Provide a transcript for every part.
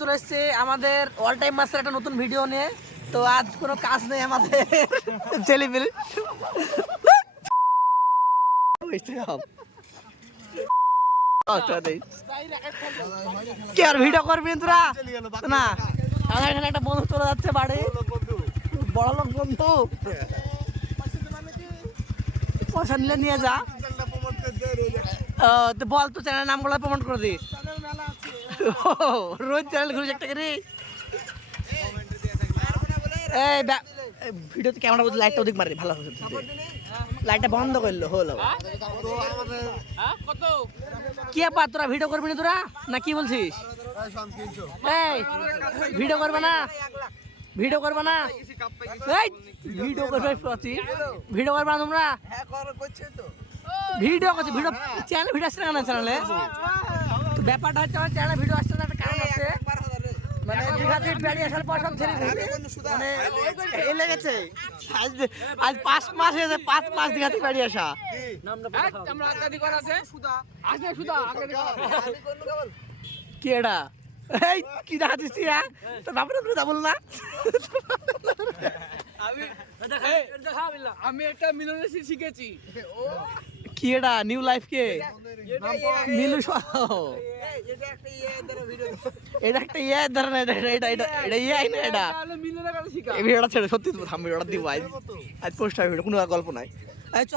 চলে এসছে আমাদের অল টাইম মাস্টার একটা নতুন ভিডিও নিয়ে। তো আজ কোনো কাজ নেই আমাদের ছেলেপিলে কি আর ভিডিও করবি তোরা না? আমার এখানে একটা বন্ধু চলে যাচ্ছে বাড়ি, বড় লোক বন্ধু, পয়সা নিলে নিয়ে যা। তো বল তো চ্যানেল নামগুলো প্রমোট করে দি। রোজ চ্যানেল ঘুরে একটা করে এই ভিডিওতে ক্যামেরা বলতে লাইটটা ওদিক মারি ভালো হচ্ছে, লাইটটা বন্ধ করলো হলো। কি আপা তোরা ভিডিও করবি না তোরা না কি বলছিস? এই ভিডিও করবে না, ভিডিও করবে না, এই ভিডিও করবে, ভিডিও করবে না তোমরা? ভিডিও করছি, ভিডিও চ্যানেল ভিডিও আসছে না চ্যানেলে। ব্যাপারটা হচ্ছে আমার চ্যানেলে ভিডিও আসছে না, একটা কারণ আছে। মানে দীঘাতে বেড়িয়ে আসার পর সব ছেড়ে মানে এ লেগেছে। আজ 5 মাস হয়েছে, 5 মাস দীঘাতে বেড়িয়ে আসা। কি এটা? এই কি দেখাচ্ছিস তুই? তোর বাপের উপরে তা বল না। আমি একটা মিলনেশি শিখেছি। কি এটা? নিউ লাইফ কে মিলু? এটা একটা ইয়ে ধরেন, এটা ইয়ে না, এটা এই ভিডিওটা ছেড়ে সত্যি থাম, ভিডিওটা দিব আজ পোস্ট হবে, কোনো গল্প নাই। চ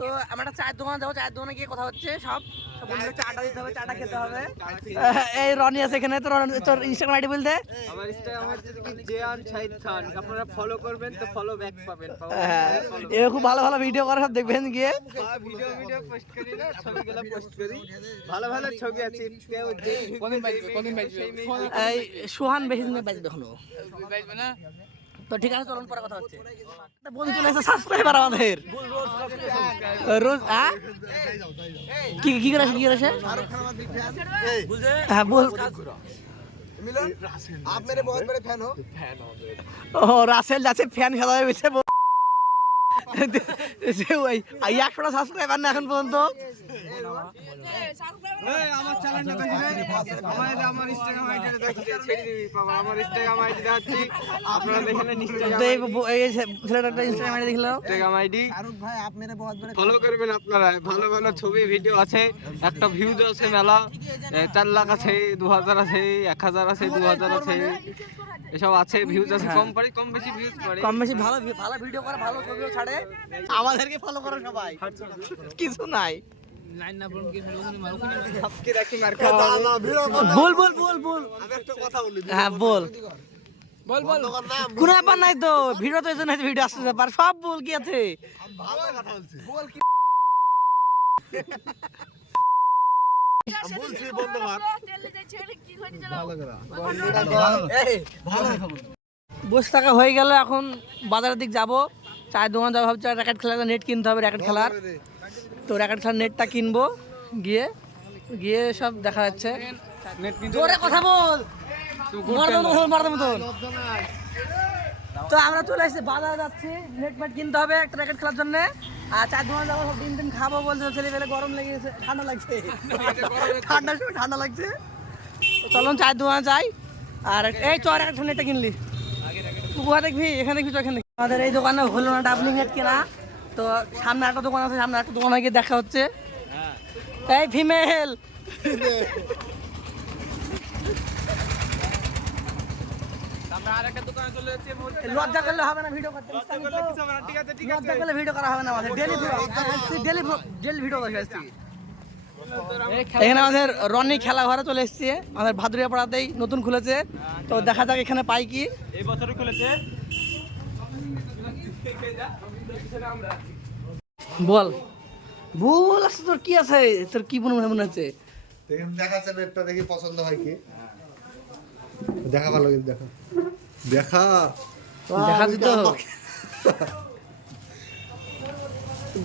তো আমরা একটা চায়ের দোকানে যাবো, চায়ের দোকানে গিয়ে কথা হচ্ছে সব বন্ধুরা, চাটা দিতে হবে, চাটা খেতে হবে। এই রনি আছে এখানে, তোর ইনস্টাগ্রাম আইডি বলতে? আমার ইনস্টাগ্রাম হচ্ছে কি জিয়ান শাহিদ খান, আপনারা ফলো করবেন তো ফলো ব্যাক পাবেন। এ খুব ভালো ভালো ভিডিও করে, সব দেখবেন গিয়ে। ভিডিও পোস্ট করি না, ছবিগুলো পোস্ট করি, ভালো ভালো ছবি আছে। কেউ কোনদিন এই সোহান বেশি দিনে বাজবে এখনো না। তো ঠিক আছে, চলুন পরে কথা হচ্ছে। বন্ধু চলে এসে সাবস্ক্রাইবার আমাদের রোজ। কি কি করে কি করে হ্যাঁ বল। आप मेरे बहुत बड़े फैन हो। ও রাসেল যাচ্ছে ফ্যান খেলা হয়েছে। ওই 100টা সাবস্ক্রাইবার না এখন পর্যন্ত। আমার চ্যানেলটা দেখবে, আমার ইনস্টাগ্রাম আইডিটা দেখবে, ছেড়ে দিবি বাবা। আমার ইনস্টাগ্রাম আইডিটা হচ্ছে, আপনারা দেখেন ইনস্টাগ্রাম ছেলেটা ইনস্টাগ্রাম আইডি দেখলো, ইনস্টাগ্রাম আইডি शाहरुख भाई आप मेरे बहुत बड़े ফলো করবেন আপনারা। ভালো ভালো ছবি ভিডিও আছে, একটা ভিউজ আছে মেলা, 4 লাখ আছে, 2000 আছে, 1000 আছে, 2000 আছে, এসব আছে। ভিউজ আছে, কম বেশি ভিউজ করে, কম বেশি ভালো ভালো ভিডিও করে, ভালো ছবিও ছাড়ে। আমাদেরকে ফলো করো সবাই, কিছু নাই। বল বল বল বল, হ্যাঁ বল বল বল। কোনো ব্যাপার নাই তো, ভিডিও তো এই জন্য ভিডিও আসতে ব্যাপার, সব বল কি আছে। বসে থাকা হয়ে গেল, এখন বাজারের দিক যাবো, চায়ের দোকান যাবো, ভাবছি র্যাকেট খেলার নেট কিনতে হবে, র্যাকেট খেলার। তো র্যাকেট খেলার নেটটা কিনবো, গিয়ে গিয়ে সব দেখা যাচ্ছে। জোরে কথা বল, মারার মতন। তো আমরা চলে এসেছি, বাজারে যাচ্ছি, নেট মেট কিনতে হবে একটা র্যাকেট খেলার জন্য। আর চায়ের দোকানে যাবো, সব ডিম খাবো বলছে ছেলে পেলে, গরম লেগেছে, ঠান্ডা লাগছে, ঠান্ডার সময় ঠান্ডা লাগছে। চলুন চায়ের দোকানে যাই। আর এই চর একটা নেটটা কিনলি, কোথা দেখবি? এখানে দেখবি, এখানে দেখবি। আমাদের এই দোকানে হলো না ডাবলিং নেট কেনা। তো সামনে একটা দোকান আছে, সামনে একটা দোকানে গিয়ে দেখা হচ্ছে। এই ফিমেল লজ্জা করলে হবে না ভিডিও করতে, লজ্জা করলে ভিডিও করা হবে না। আমাদের ডেলি ভিডিও আসছি। এখানে আমাদের রনি খেলা ঘরে চলে এসছে, আমাদের ভাদুরিয়া পাড়াতেই নতুন খুলেছে। তো দেখা যাক এখানে পাই কি। এই বছরই খুলেছে। বল বল, আসছে তোর কি আছে, তোর কি মনে হচ্ছে? দেখাচ্ছে নেটটা, দেখি পছন্দ হয় কি। দেখা ভালো, কিন্তু দেখা দেখা দিত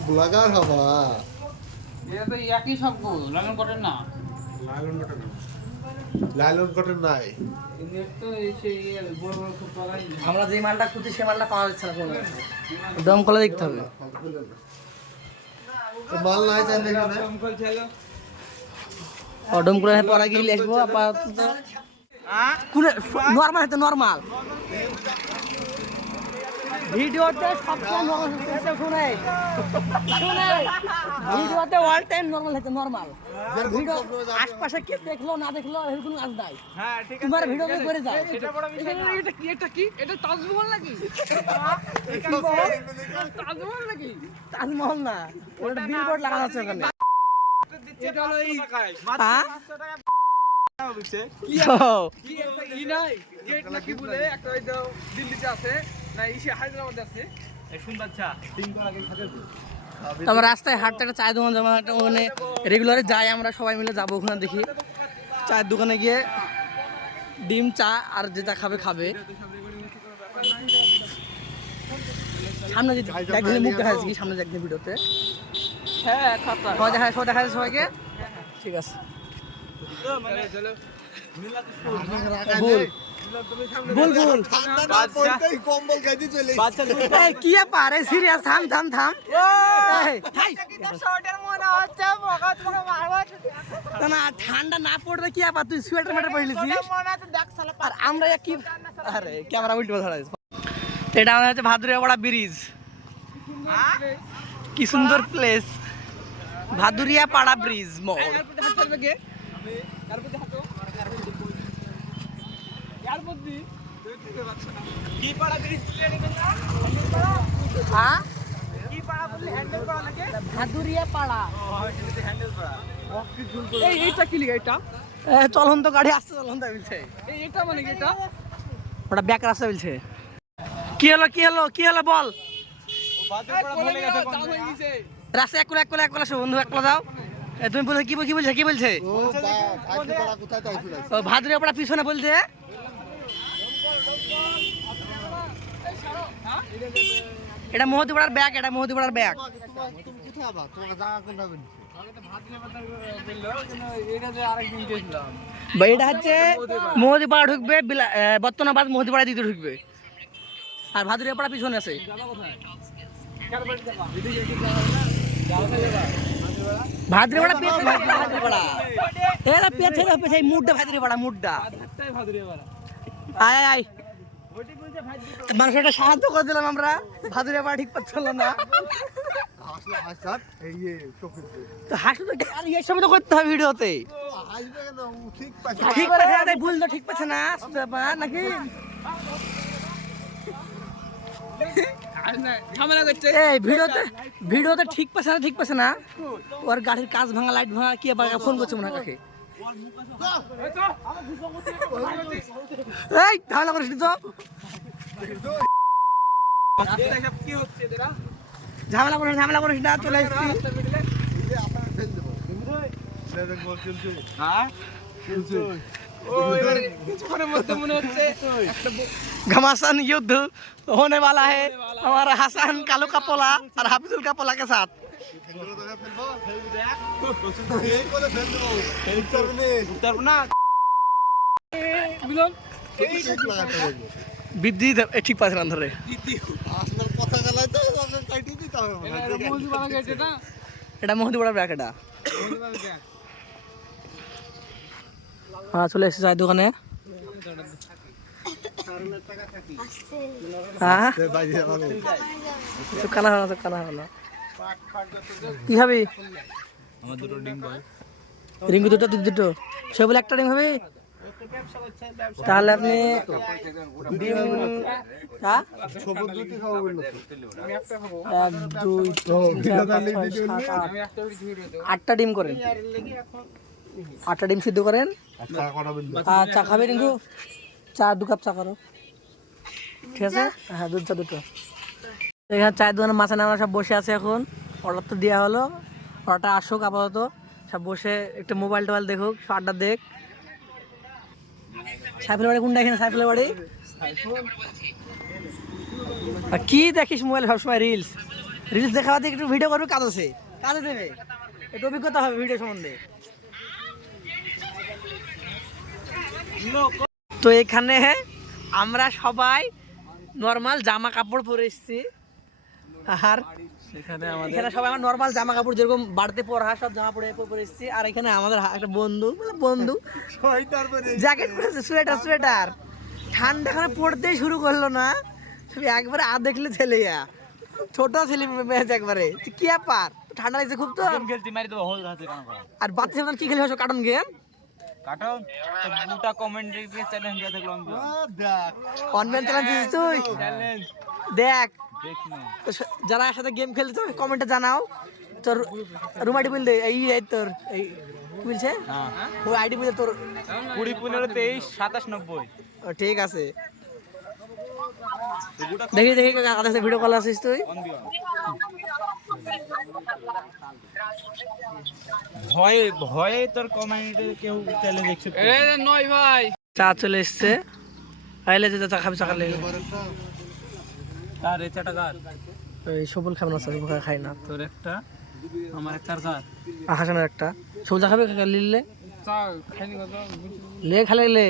ব্লগার হবা। এটা তো একই সব লালন করেন না, লাইলন কটন নাই। আমরা যে মালটা খুঁজি সে মালটা পাওয়া যাচ্ছে না, কোনো দম কলে দেখতে হবে। মাল নাই চাই অডম করে পরে গিয়ে আসবো আপাতত। কোন নরমাল হচ্ছে নরমাল ভিডিওতে সবসময় নরমাল হচ্ছে শুনে শুনে ভিডিওতে অল টাইম নরমাল হচ্ছে নরমাল আর ভিডিও আশপাশে কে দেখলো না দেখলো এর কোনো কাজ নাই হ্যাঁ ঠিক আছে তোমার ভিডিও করে যাও এটা বড় বিষয় না এটা কি এটা তাজমহল নাকি তাজমহল নাকি তাজমহল না ওটা বিলবোর্ড লাগানো আছে ওখানে এটা হলো এই হ্যাঁ কি নাই গেট নাকি বলে একটা ওই তো দিল্লিতে আছে না ইসে হায়দ্রাবাদে আছে সুন্দর চা 3 দিন আগে খাতে আমরা রাস্তায় হাঁটতে একটা চায়ের দোকান যেমন একটা ওখানে রেগুলারে যাই আমরা সবাই মিলে যাবো ওখানে দেখি চায়ের দোকানে গিয়ে ডিম চা আর যেটা খাবে খাবে সামনে যে একদিন মুখ দেখা যাচ্ছে কি সামনে যে একদিন ভিডিওতে হ্যাঁ সবাই দেখা যাচ্ছে সবাইকে ঠিক আছে বল কম্বল গাইতে চলে কি পারে সিরিয়াস থাম থাম থাম না ঠান্ডা না পড়বে কি আপা তুই সোয়েটার মেটার পরে লিছিস আর আমরা কি আরে ক্যামেরা উল্টো ধরা এটা আমাদের হচ্ছে ভাদুরিয়াপাড়া ব্রিজ কি সুন্দর প্লেস ভাদুরিয়াপাড়া ব্রিজ মোড় চলন্ত গাড়ি আসছে চলন্ত বলছে এটা মানে এটা ওটা ব্যাক রাস্তা বলছে কি হলো বল রাস্তা এক কোলা বন্ধু এক কোলা দাও তুমি বলছো কি বলছে ভাদুরিয়াপাড়া পিছনে বলছে এটা মহদিপাড়ার ব্যাগ এটা হচ্ছে মহদিপাড়া ঢুকবে বর্তমানাবাদ মহদিপাড়া দিতে ঢুকবে আর ভাদুরিয়াপাড়া পিছনে আছে ভাদুরিয়াপাড়া পেছে মুডটা ভাদুরিয়াপাড়া আয় মানুষ একটা সাহায্য করে দিলাম আমরা ভাদুরিয়াপাড়া ঠিক পাচ্ছিল না তো হাসু তো এই সময় তো করতে হবে ভিডিওতে ঠিক পাচ্ছে ভুল তো ঠিক পাচ্ছে না নাকি ভিডিওতে ঠিক পাচ্ছে না ওর গাড়ির কাজ ভাঙা লাইট ভাঙা কি ফোন করছে মনে হয় কাকে এই ঝামেলা করিস তো ঝামেলা করিস না চলে এসছি घमासान युद्ध होने वाला है हमारा हसन कालू का पोला और हाफिजुल का पोला के साथ বিদ্যুৎ ঠিক পাচ্ছে না ধরে এটা মহদিপাড়া ব্যাগ এটা হ্যাঁ চলে এসেছে চায়ের দোকানে কি খাবি রিঙ্গু দুটো সে বলে একটা ডিম হবে তাহলে আপনি ডিম 8টা ডিম করেন 8টা ডিম সিদ্ধ করেন আর চা খাবে রিঙ্কু চা 2 কাপ চা করো ঠিক আছে হ্যাঁ দুধ চা দুটো এখানে চায়ের দোকানে মাঝখানে আমরা সব বসে আছি এখন অর্ডার তো দেওয়া হলো অর্ডারটা আসুক আপাতত সব বসে একটু মোবাইল টোবাইল দেখুক আড্ডা দেখ সাইফুলের বাড়ি কোনটা এখানে সাইফুলের বাড়ি আর কি দেখিস মোবাইল সবসময় রিলস দেখাতে একটু ভিডিও করবে কাজে দেবে একটু অভিজ্ঞতা হবে ভিডিও সম্বন্ধে তো এখানে আমরা সবাই নর্মাল জামা কাপড় পরে এসেছি আর এখানে সবাই আমার নর্মাল জামা কাপড় যেরকম বাড়িতে পরা সব জামা পরে এসেছি। আর এখানে আমাদের একটা বন্ধু জ্যাকেট পরেছে, সোয়েটার ঠান্ডা এখানে পড়তেই শুরু করলো না, তুমি একবারে দেখলে ছেলে ছোট ছেলে মেয়ে একবারে কি ব্যাপার, ঠান্ডা লাগছে খুব তো। আর বাচ্চা কি খেলে হয়েছে কার্টুন গেম অনলাইন চ্যালেঞ্জ তুই দেখ। যারা একসাথে গেম খেলতে চাও কমেন্টে জানাও। তোর রুম আইডি বল দে, এই তোর এই কি বলছে ওই আইডি বল তোর 20 15 23 27 90। ঠিক আছে, দেখি কাছে ভিডিও কল আসিস তুই। ভয়ে তোর কমেন্টে কেউ চ্যালেঞ্জ অ্যাকসেপ্ট নয় ভাই। চা চলে এসছে, আইলে যে চা খাবি, চা খালে তার এই চাটা কার? ওই সবল খাবে না, সবল খাই না। তোর একটা, আমার একটা কার? হাসানের একটা। সবুজ খাবে লিলে চা খাইনি কত লে খালে লে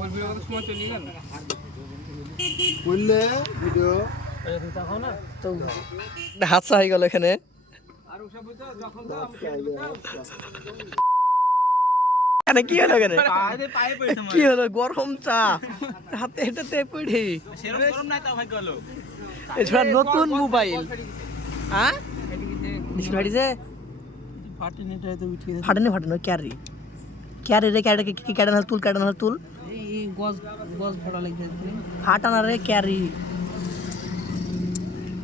ওই ভিডিও কত সময় চলে গেল বললে ভিডিও তো হাতসা হয়ে গেল এখানে। আর ওসব বুঝছো যখন তো এখানে কি হলো এখানে পায়ে পড়েছে কি হলো? গরম চা হাতে এটাতে পড়ি, সেরকম গরম নাই, তাও ভাই গেল। এছাড়া নতুন মোবাইল হ্যাঁ ফাটেনি ক্যারি রে ক্যারি কি কাটানো তুল ফাটানা রে ক্যারি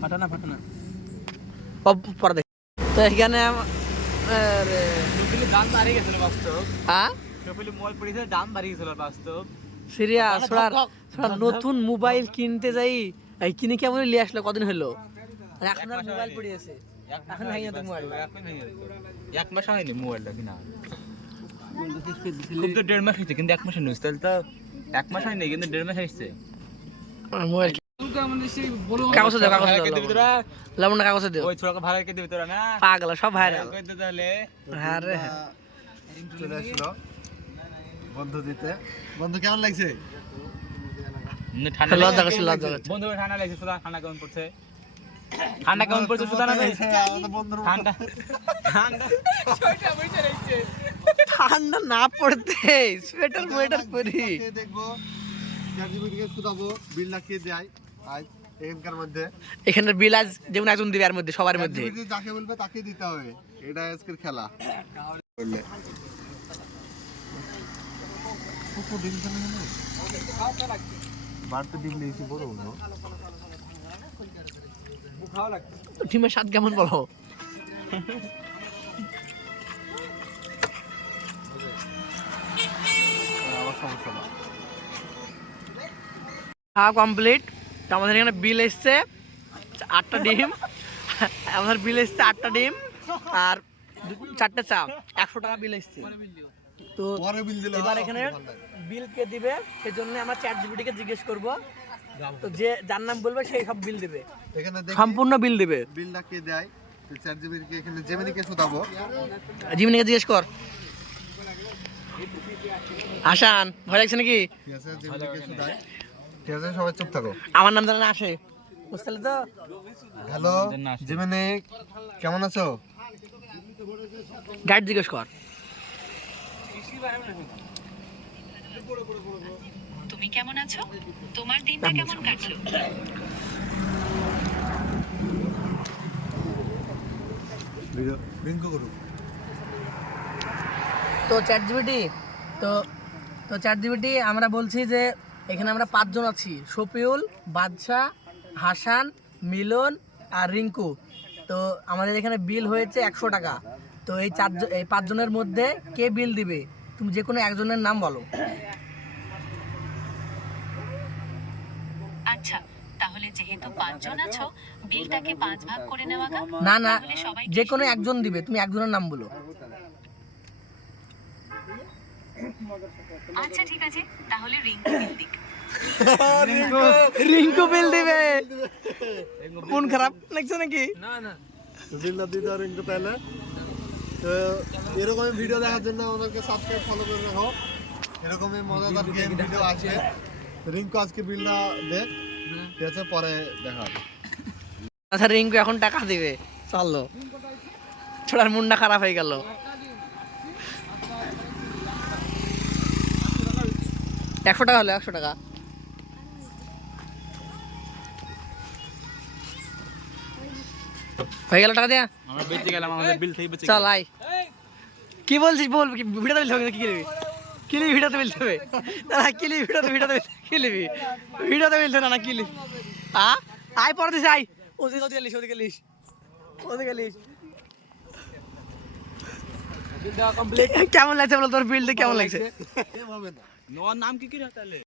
ফাটানা পরে দেখ। তো এখানে দাম বাড়িয়ে গেছিল বাস্তব, হ্যাঁ মোবাইল পড়েছে দাম বাড়িয়ে গেছিল বাস্তব। সিরিয়াস নতুন মোবাইল কিনতে যাই, এই কিনে কেমন নিয়ে আসলো, কদিন হলো এখন আর মোবাইল পড়িয়েছে, এখন হয়নি তো মোবাইল, এক মাস হয়নি মোবাইলটা কিনা, খুব তো 1.5 মাস হয়েছে, কিন্তু 1 মাস হয়নি। তাহলে তো 1 মাস হয়নি, কিন্তু 1.5 মাস হয়েছে মোবাইল। কাগজে দাও লবণ কাগজে দাও, ওই ছোড়াকে ভাড়া কে দিবি তোরা না? পাগলা সব ভাইরাল। তাহলে হ্যাঁ রে চলে আসলো বন্ধু কেমন লাগছে? লজ্জা করছে বন্ধু ঠান্ডা লাগছে, সুদা ঠান্ডা কেমন পড়ছে? ঠান্ডা কেমন পড়ছে সুদা না? ঠান্ডা ঠান্ডা না পড়তে সোয়েটার পরি দেখবো চ্যাটজিপিটিকে শুধাবো বিল লাগিয়ে দেয় আজ এখানকার মধ্যে। এখানের বিল আজ যেমন একজন দিবে এর মধ্যে সবার মধ্যে, চ্যাটজিপিটি যাকে বলবে তাকে দিতে হবে, এটা আজকের খেলা। বললে বাড়তে ডিম নিয়েছি বড় হলো ডিমের স্বাদ কেমন বলো? কমপ্লিট। তো আমাদের এখানে বিল এসছে 8টা ডিম, আমাদের বিল এসছে 8টা ডিম আর 4টে চা, 100 টাকা বিল এসছে। তো এবার এখানে বিল কে দিবে সেজন্য আমরা চ্যাটজিপিটিকে জিজ্ঞেস করব, তো যে যার নাম বলবে সেই সব বিল দিবে, এখানে সম্পূর্ণ বিল দিবে। বিলটা কে দেয়? তো চ্যাটজিপিটিকে এখানে জেমিনিকে শুধাবো, জিমিনিকে জিজ্ঞেস কর। আসান ভয় লাগছে নাকি? ঠিক আছে জেমিনিকে শুধাই। ঠিক আছে সবাই চুপ থাকো। আমার নাম জানা না আসে বুঝতে তো। হ্যালো জেমিনি কেমন আছো? গাইড জিজ্ঞেস কর। তুমি কেমন আছো? তোমার দিনটা কেমন কাটলো? ভিডিও রিঙ্কু করো। তো চ্যাটজিপিটি আমরা বলছি যে এখানে আমরা 5 জন আছি, শফিউল, বাদশা, হাসান, মিলন আর রিঙ্কু। তো আমাদের এখানে বিল হয়েছে 100 টাকা। তো এই 5 জনের মধ্যে কে বিল দিবে? তুমি যে কোনো একজনের নাম বলো। আচ্ছা, তাহলে যেহেতু 5 জন আছো, বিলটাকে 5 ভাগ করে নেওয়া যাক। না তাহলে সবাই যে কোনো একজন দিবে, তুমি একজনের নাম বলো। আচ্ছা ঠিক আছে, তাহলে রিঙ্কু বিল দিক। রিঙ্কু বিল দিবে, মন খারাপ লাগছে নাকি? বিল না দিতে রিঙ্কু তাহলে। তো এরকমই ভিডিও দেখার জন্য আমাদেরকে সাবস্ক্রাইব ফলো করে রাখো, এরকমই মজাদার গেম ভিডিও আসবে। রিঙ্কু আজকে বিলটা দেখ, ঠিক আছে, পরে দেখা হবে। আচ্ছা রিঙ্কু এখন টাকা দিবে, চলো। ছোড়ার মুন্ডা খারাপ হয়ে গেল। $100 হলো, $100। হয়ে গেল টাকা দেয়া? আমরা বেঁচে গেলাম, আমাদের বিল থেকে বেঁচে চল আয়। কি বলছিস বল, ভিডিওতে বলতে হবে, কি কিনবি? কিনবি ভিডিওতে বলতে হবে না, কিনবি ভিডিওতে কিনবি ভিডিওতে বলতে না, কিনবি। হ্যাঁ আয়, পরে দিস, আয়। ওদিকে লিস, ওদিকে লিস, ওদিকে লিস। কেমন লাগছে বলো, তোর বিলটা কেমন লাগছে? নেওয়ার নাম কি কি তাহলে?